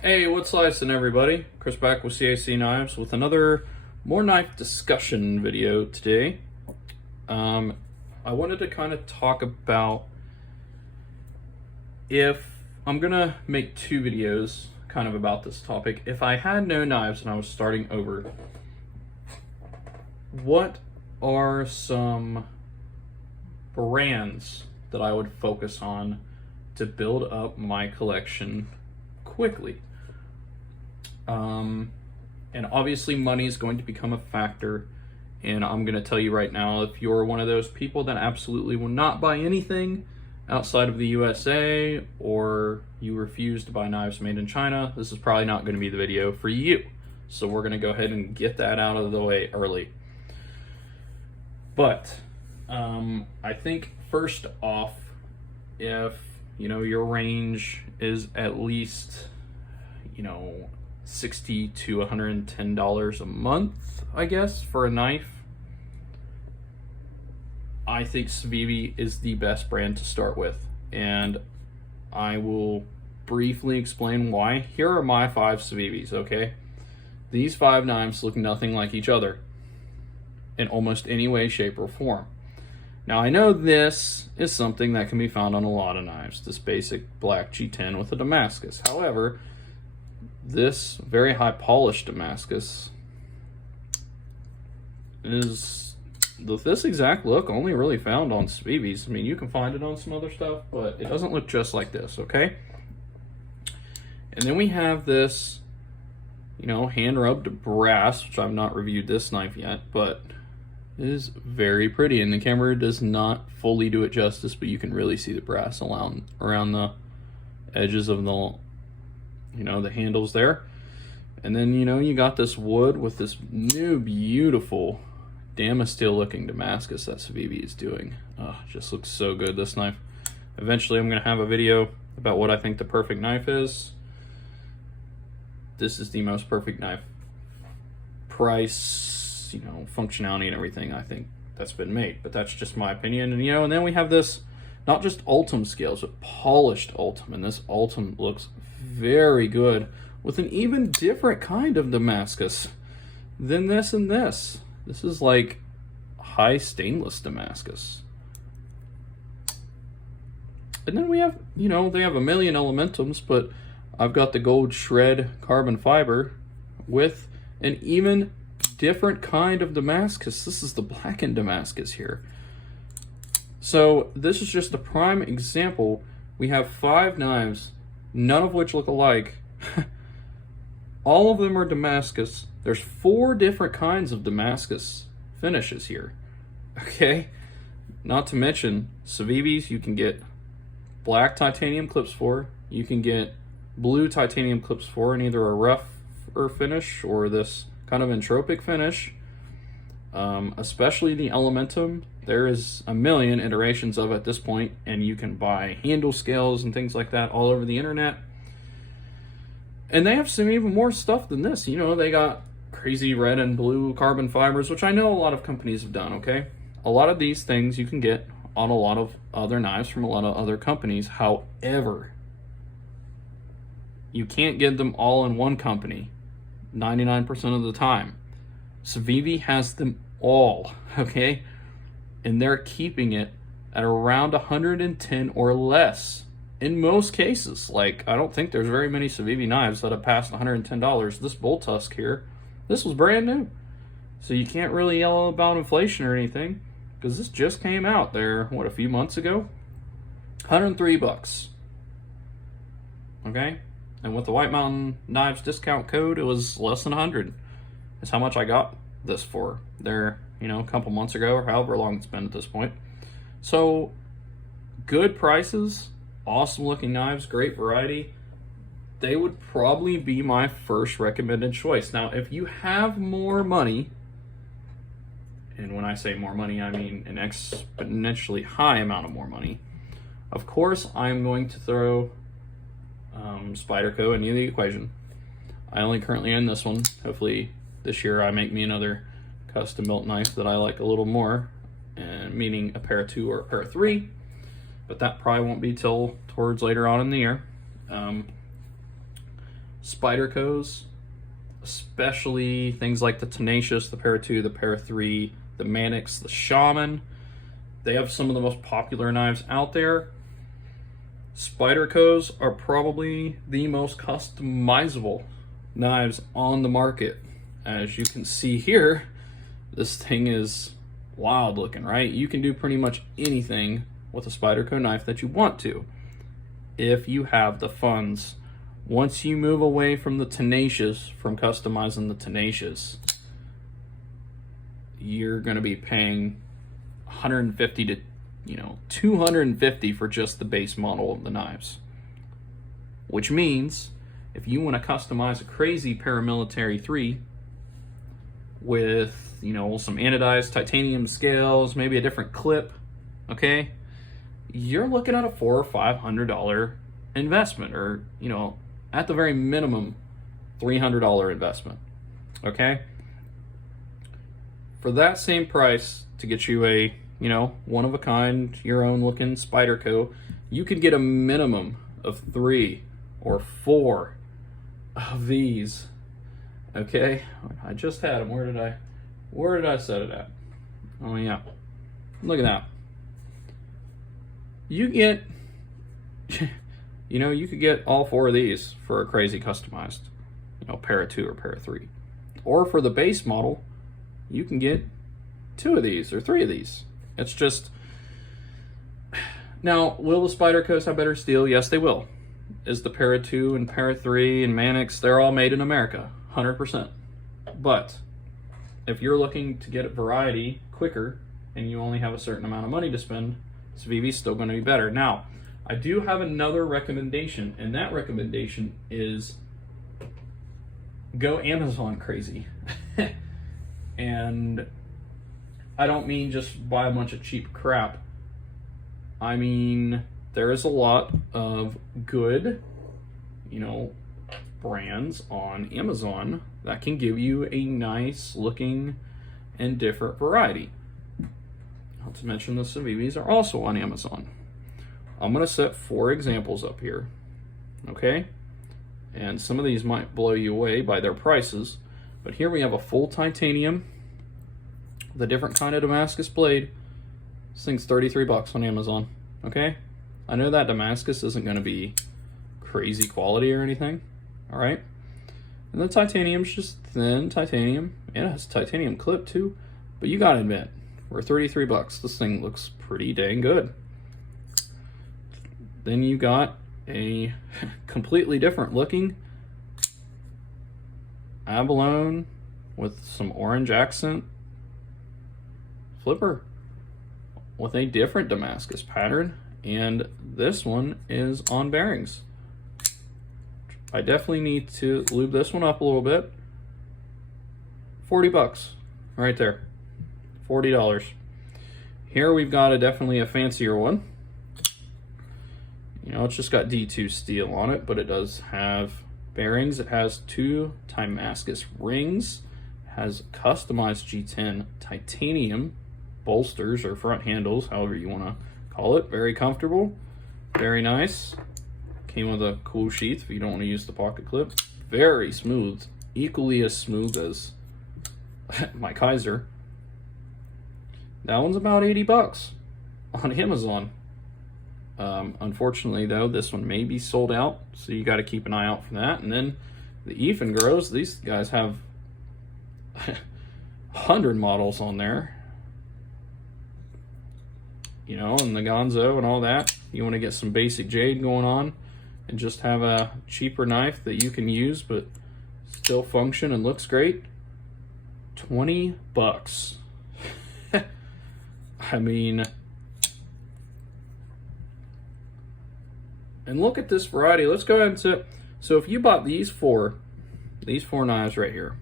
Hey, what's slicing everybody? Chris back with CAC Knives with another more knife discussion video today. I wanted to kind of talk about if I'm gonna make two videos kind of about this topic. If I had no knives and I was starting over, what are some brands that I would focus on to build up my collection quickly? And obviously money is going to become a factor, and I'm going to tell you right now, if you're one of those people that absolutely will not buy anything outside of the USA, or you refuse to buy knives made in China, this is probably not going to be the video for you. So we're going to go ahead and get that out of the way early. But I think first off, if your range is at least $60 to $110 a month, I guess, for a knife, I think Civivi is the best brand to start with, and I will briefly explain why. Here are my 5 Civivis, okay? These 5 knives look nothing like each other in almost any way, shape, or form. Now, I know this is something that can be found on a lot of knives, this basic black G10 with a Damascus. However, this very high polished Damascus is this exact look only really found on Civivis. I mean, you can find it on some other stuff, but it doesn't look just like this, okay? And then we have this, hand rubbed brass, which I've not reviewed this knife yet, but it is very pretty, and the camera does not fully do it justice, but you can really see the brass around the edges of the the handles there. And then you got this wood with this new beautiful Damasteel looking Damascus that Civivi is doing. Just looks so good, this knife. Eventually I'm going to have a video about what I think the perfect knife is. This is the most perfect knife. Price, functionality and everything, I think that's been made, but that's just my opinion. And and then we have this, not just Ultim scales, but polished Ultim, and this Ultim looks very good with an even different kind of Damascus than this and this. This is like high stainless Damascus. And then we have, they have a million elementums, but I've got the gold shred carbon fiber with an even different kind of Damascus. This is the blackened Damascus here. So this is just a prime example. We have 5 knives, none of which look alike. All of them are Damascus. There's 4 different kinds of Damascus finishes here. Okay? Not to mention, Civivis you can get black titanium clips for. You can get blue titanium clips for in either a rougher finish or this kind of entropic finish. Especially the Elementum. There is a million iterations of it at this point, and you can buy handle scales and things like that all over the internet. And they have some even more stuff than this. They got crazy red and blue carbon fibers, which I know a lot of companies have done, okay? A lot of these things you can get on a lot of other knives from a lot of other companies. However, you can't get them all in one company 99% of the time. Civivi has them all, okay? And they're keeping it at around 110 or less in most cases. Like, I don't think there's very many Civivi knives that have passed $110. This bull tusk here, this was brand new. So you can't really yell about inflation or anything, because this just came out there, a few months ago? $103. Okay? And with the White Mountain Knives discount code, it was less than 100. That's how much I got this for there, a couple months ago, or however long it's been at this point. So, good prices, awesome looking knives, great variety. They would probably be my first recommended choice. Now, if you have more money, and when I say more money, I mean an exponentially high amount of more money, of course, I'm going to throw Spyderco into the equation. I only currently own this one. Hopefully this year I make me another custom built knife that I like a little more, and meaning a pair of 2 or a pair of 3, but that probably won't be till towards later on in the year. Spydercos, especially things like the Tenacious, the Para 2, the Para 3, the Mannix, the Shaman. They have some of the most popular knives out there. Spydercos are probably the most customizable knives on the market. As you can see here, this thing is wild looking, right? You can do pretty much anything with a Spyderco knife that you want to, if you have the funds. Once you move away from the Tenacious, from customizing the Tenacious, you're going to be paying 150 to $250 for just the base model of the knives. Which means if you want to customize a crazy paramilitary 3 with, some anodized titanium scales, maybe a different clip, okay, you're looking at a $400 or $500 investment, or, at the very minimum, $300 investment, okay? For that same price, to get you a one-of-a-kind, your own looking Spyderco, you could get a minimum of 3 or 4 of these. Okay, I just had them. Where did I set it at? Oh yeah, look at that. You get, you could get all 4 of these for a crazy customized, Para 2 or Para 3. Or for the base model, you can get 2 of these or 3 of these. It's just, now, will the Spydercos have better steel? Yes, they will. Is the Para 2 and Para 3 and Mannix, they're all made in America, 100%. But if you're looking to get a variety quicker and you only have a certain amount of money to spend, Civivi's still going to be better. Now, I do have another recommendation, and that recommendation is go Amazon crazy. And I don't mean just buy a bunch of cheap crap. I mean, there is a lot of good, brands on Amazon that can give you a nice looking and different variety. Not to mention the Civivis are also on Amazon. I'm going to set 4 examples up here, okay? And some of these might blow you away by their prices, but here we have a full titanium, the different kind of Damascus blade. This thing's $33 on Amazon, okay? I know that Damascus isn't going to be crazy quality or anything, all right? And the titanium's just thin titanium, and it has a titanium clip too, but you gotta admit, for $33, this thing looks pretty dang good. Then you got a completely different looking abalone with some orange accent flipper with a different Damascus pattern, and this one is on bearings. I definitely need to lube this one up a little bit. $40 right there. $40. Here we've got definitely a fancier one. It's just got D2 steel on it, but it does have bearings. It has 2 Damascus rings. It has customized G10 titanium bolsters or front handles, however you want to call it. Very comfortable, very nice. Came with a cool sheath if you don't want to use the pocket clip. Very smooth, equally as smooth as my Kaiser. That one's about $80 on Amazon. Unfortunately though, this one may be sold out, so you got to keep an eye out for that. And then the Ifengros, these guys have 100 models on there. And the Gonzo and all that. You want to get some basic jade going on and just have a cheaper knife that you can use but still function and looks great. $20. I mean, and look at this variety. Let's go ahead and so if you bought these four knives right here,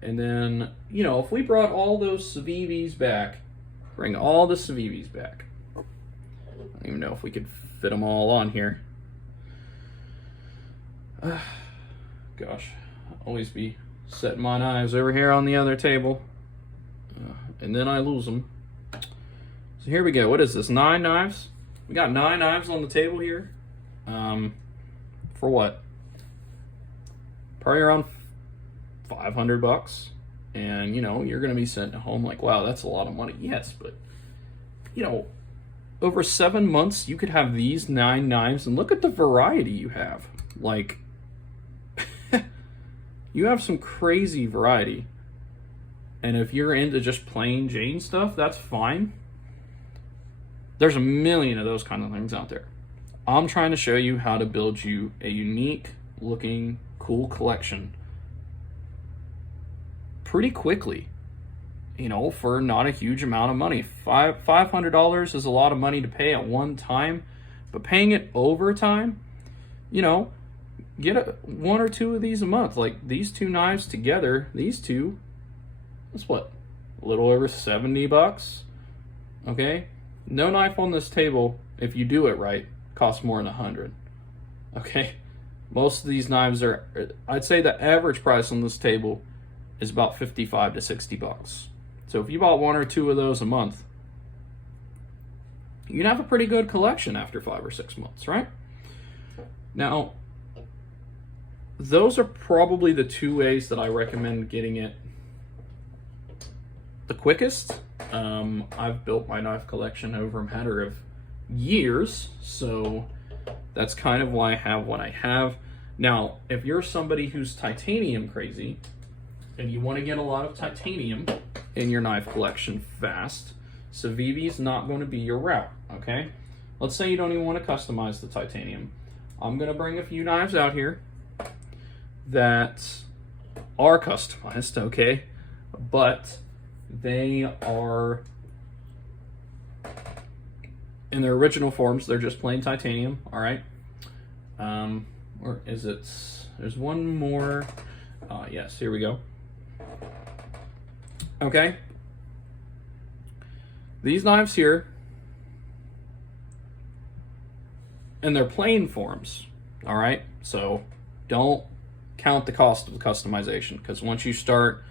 and then, if we brought all those Civivis back, bring all the Civivis back, I don't even know if we could fit them all on here. Gosh, always be setting my knives over here on the other table, and then I lose them. So here we go. What is this? 9 knives? We got 9 knives on the table here. For what? probably around 500 bucks. And, you know, you're going to be sitting at home like, wow, that's a lot of money. Yes, but, you know, over 7 months, you could have these 9 knives, and look at the variety you have. Like, you have some crazy variety. And if you're into just plain Jane stuff, that's fine. There's a million of those kind of things out there. I'm trying to show you how to build you a unique looking, cool collection pretty quickly, you know, for not a huge amount of money. $500 is a lot of money to pay at one time, but paying it over time, you know, get 1 or 2 of these a month. Like these 2 knives together, these two, that's what, a little over 70 bucks. Okay, no knife on this table, if you do it right, costs more than 100. Okay, most of these knives are, I'd say the average price on this table is about 55 to 60 bucks. So if you bought 1 or 2 of those a month, you'd have a pretty good collection after 5 or 6 months, right? Now, those are probably the 2 ways that I recommend getting it the quickest. I've built my knife collection over a matter of years, so that's kind of why I have what I have. Now, if you're somebody who's titanium crazy, and you want to get a lot of titanium in your knife collection fast, Civivi's not going to be your route, okay? Let's say you don't even want to customize the titanium. I'm going to bring a few knives out here that are customized, okay? But they are, in their original forms, they're just plain titanium, all right? Or is it, there's one more, yes, here we go. Okay, these knives here, and they're plain forms, all right? So don't count the cost of the customization, because once you start,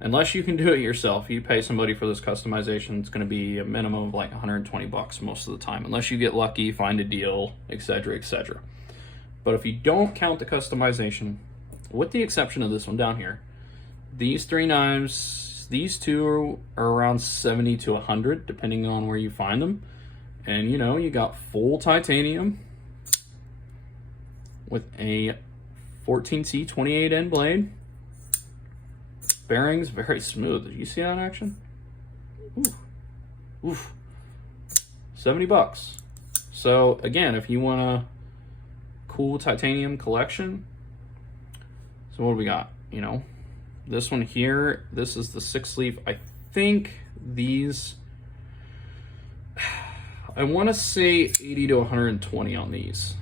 unless you can do it yourself, you pay somebody for this customization, it's going to be a minimum of like 120 bucks most of the time, unless you get lucky, find a deal, etc., etc. But if you don't count the customization, with the exception of this one down here, these 3 knives, these 2 are around 70 to 100, depending on where you find them. And you know, you got full titanium with a 14C 28N blade. Bearings very smooth. Did you see that in action? Oof. Oof. 70 bucks. So again, if you want a cool titanium collection, so what do we got? You know, this one here, this is the 6-sleeve. I think these, I want to say 80 to 120 on these,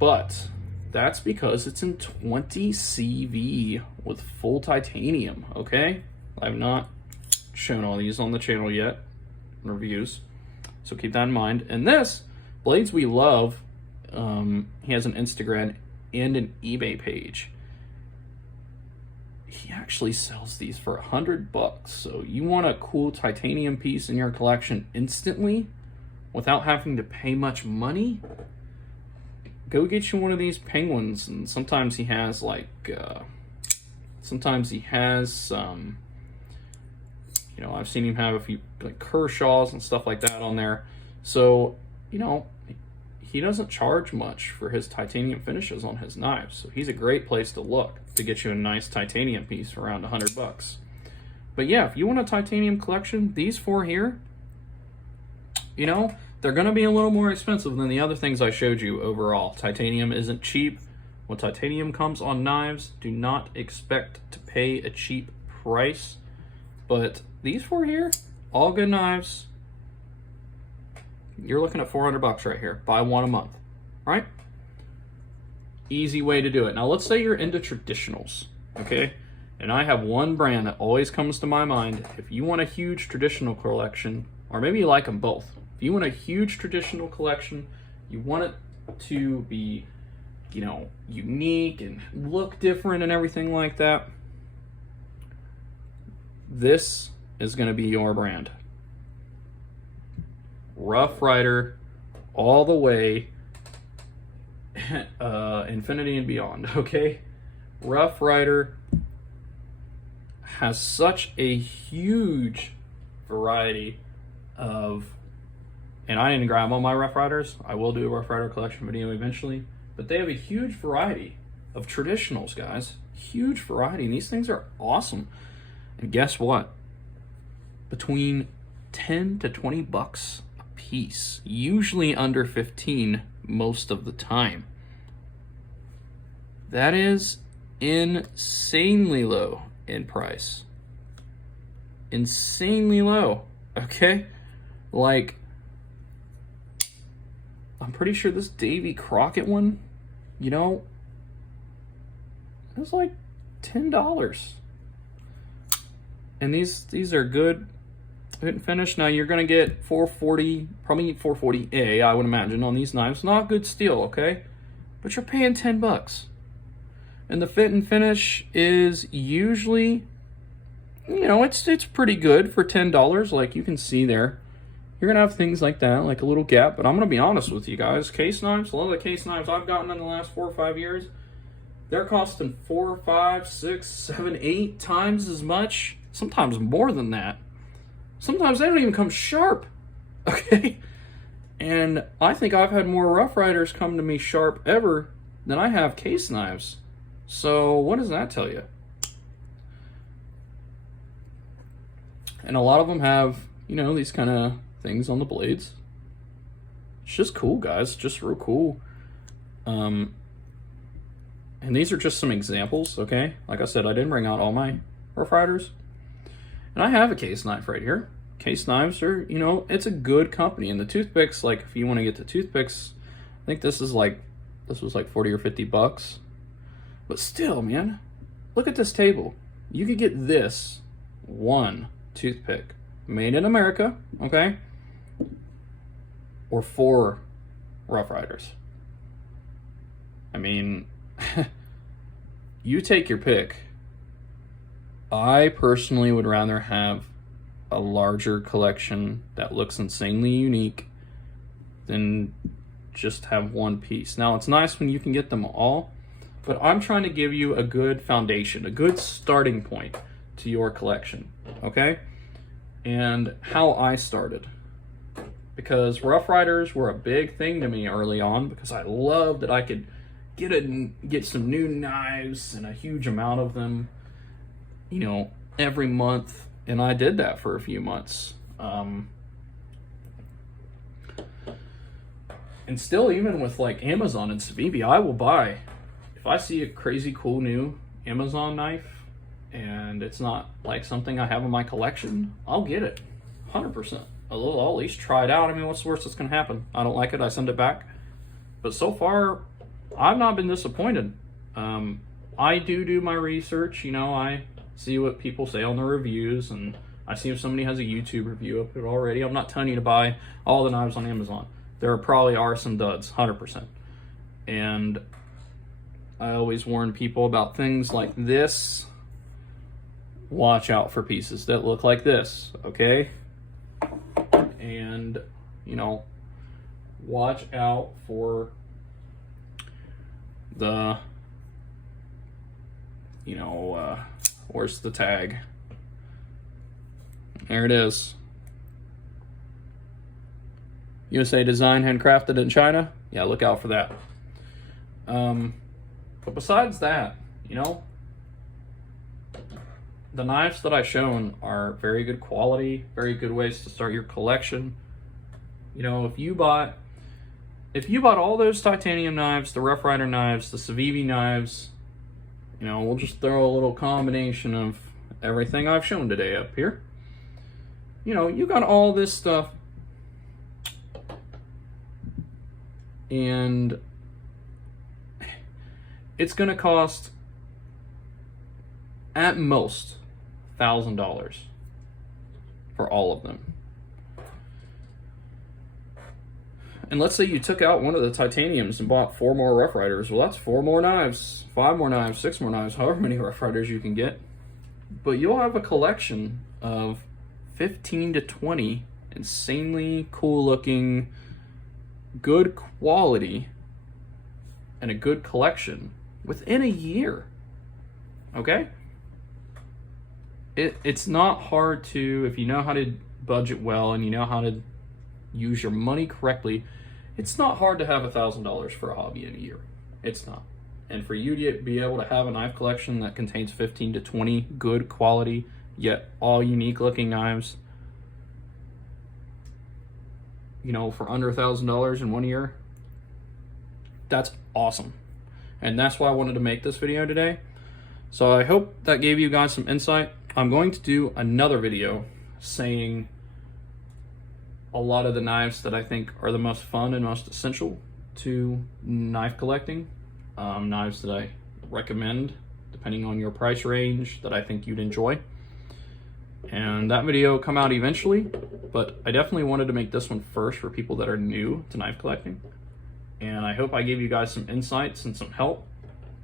but that's because it's in 20 CV with full titanium, okay? I've not shown all these on the channel yet, reviews, so keep that in mind. And this, Blades We Love, he has an Instagram and an eBay page. He actually sells these for 100 bucks. So you want a cool titanium piece in your collection instantly without having to pay much money? Go get you one of these penguins. And sometimes he has like, some, you know, I've seen him have a few like Kershaws and stuff like that on there. So, you know, he doesn't charge much for his titanium finishes on his knives. So he's a great place to look to get you a nice titanium piece for around 100 bucks. But yeah, if you want a titanium collection, these 4 here, you know, they're going to be a little more expensive than the other things I showed you overall. Titanium isn't cheap. When titanium comes on knives, do not expect to pay a cheap price. But these 4 here, all good knives. You're looking at 400 bucks right here. Buy 1 a month, right? Easy way to do it. Now, let's say you're into traditionals, okay? And I have one brand that always comes to my mind. If you want a huge traditional collection, or maybe you like them both. If you want a huge traditional collection, you want it to be, you know, unique and look different and everything like that, this is going to be your brand. Rough Rider all the way, infinity and beyond, okay? Rough Rider has such a huge variety of, and I didn't grab all my Rough Riders. I will do a Rough Rider collection video eventually, but they have a huge variety of traditionals, guys. Huge variety, and these things are awesome. And guess what? Between 10 to 20 bucks a piece, usually under 15 most of the time. That is insanely low in price. Insanely low, okay? Like, I'm pretty sure this Davy Crockett one, you know, it was like $10. And these are good fit and finish. Now you're gonna get 440, probably 440A, I would imagine, on these knives. Not good steel, okay? But you're paying 10 bucks. And the fit and finish is usually, you know, it's pretty good for $10, like you can see there. You're gonna have things like that, like a little gap, but I'm gonna be honest with you guys. Case knives, a lot of the case knives I've gotten in the last 4 or 5 years, they're costing 4, 5, 6, 7, 8 times as much, sometimes more than that. Sometimes they don't even come sharp, okay? And I think I've had more Rough Riders come to me sharp ever than I have case knives. So what does that tell you? And a lot of them have, you know, these kind of things on the blades. It's just cool, guys. Just real cool. And these are just some examples, okay? Like I said, I didn't bring out all my Rough Riders. And I have a case knife right here. Case knives are, you know, it's a good company. And the toothpicks, like if you want to get the toothpicks, I think this was like 40 or 50 bucks. But still, man, look at this table. You could get this one toothpick made in America, okay? Or 4 Rough Riders. I mean, you take your pick. I personally would rather have a larger collection that looks insanely unique than just have one piece. Now, it's nice when you can get them all, but I'm trying to give you a good foundation, a good starting point to your collection, okay? And how I started. Because Rough Riders were a big thing to me early on because I loved that I could get some new knives and a huge amount of them, you know, every month. And I did that for a few months. And still, even with like Amazon and Civivi, I will buy, if I see a crazy cool new Amazon knife and it's not like something I have in my collection, I'll get it, 100%. I'll at least try it out. I mean, what's the worst that's gonna happen? I don't like it, I send it back. But so far, I've not been disappointed. I do my research, you know, I see what people say on the reviews, and I see if somebody has a YouTube review of it already. I'm not telling you to buy all the knives on Amazon. There probably are some duds, 100%. And I always warn people about things like this. Watch out for pieces that look like this, okay? And, you know, watch out for the, you know, where's the tag? There it is. USA design, handcrafted in China. Yeah, look out for that. But besides that, you know, the knives that I've shown are very good quality, very good ways to start your collection. You know, if you bought all those titanium knives, the Rough Rider knives, the Civivi knives, you know, we'll just throw a little combination of everything I've shown today up here. You know, you got all this stuff, and it's gonna cost at most $1,000 for all of them. And let's say you took out one of the titaniums and bought 4 more Rough Riders. Well, that's 4 more knives, 5 more knives, 6 more knives, however many Rough Riders you can get. But you'll have a collection of 15 to 20 insanely cool looking, good quality, and a good collection within a year. okay? It's not hard to, if you know how to budget well and you know how to use your money correctly, it's not hard to have $1,000 for a hobby in a year. It's not. And for you to be able to have a knife collection that contains 15 to 20 good quality, yet all unique looking knives, you know, for under $1,000 in 1 year, that's awesome. And that's why I wanted to make this video today. So I hope that gave you guys some insight. I'm going to do another video saying a lot of the knives that I think are the most fun and most essential to knife collecting. Knives that I recommend, depending on your price range, that I think you'd enjoy. And that video will come out eventually, but I definitely wanted to make this one first for people that are new to knife collecting. And I hope I gave you guys some insights and some help.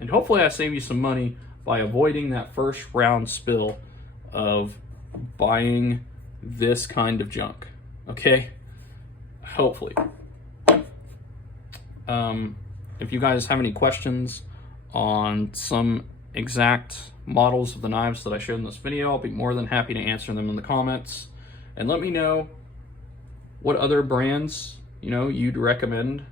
And hopefully I save you some money by avoiding that first round spill of buying this kind of junk, okay? Hopefully. If you guys have any questions on some exact models of the knives that I showed in this video, I'll be more than happy to answer them in the comments. And let me know what other brands, you know, you'd recommend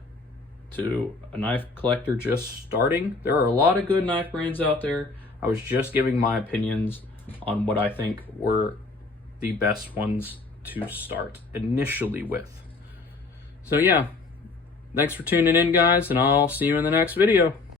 to a knife collector just starting. There are a lot of good knife brands out there. I was just giving my opinions on what I think were the best ones to start initially with. So yeah, thanks for tuning in, guys, and I'll see you in the next video.